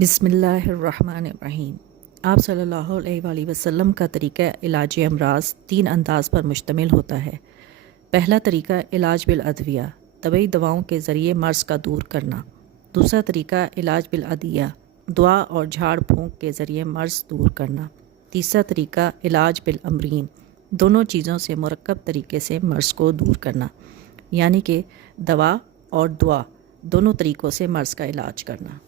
बिस्मिल्लाहिर्रहमानिर्रहीम। आप सल्लल्लाहु अलैहि वसल्लम का तरीक़ा इलाज अमराज 3 अंदाज पर मुश्तमिल होता है। पहला तरीक़ा इलाज बिल अद्विया, तबई दवाओं के ज़रिए मर्ज़ का दूर करना। दूसरा तरीक़ा इलाज बिल अदिया, दुआ और झाड़ फूँक के ज़रिए मर्ज़ दूर करना। तीसरा तरीक़ा इलाज बिल अमरीन, दोनों चीज़ों से मुरक्कब तरीके से मर्ज़ को दूर करना, यानी कि दवा और दुआ दोनों तरीक़ों से मर्ज़ का इलाज करना।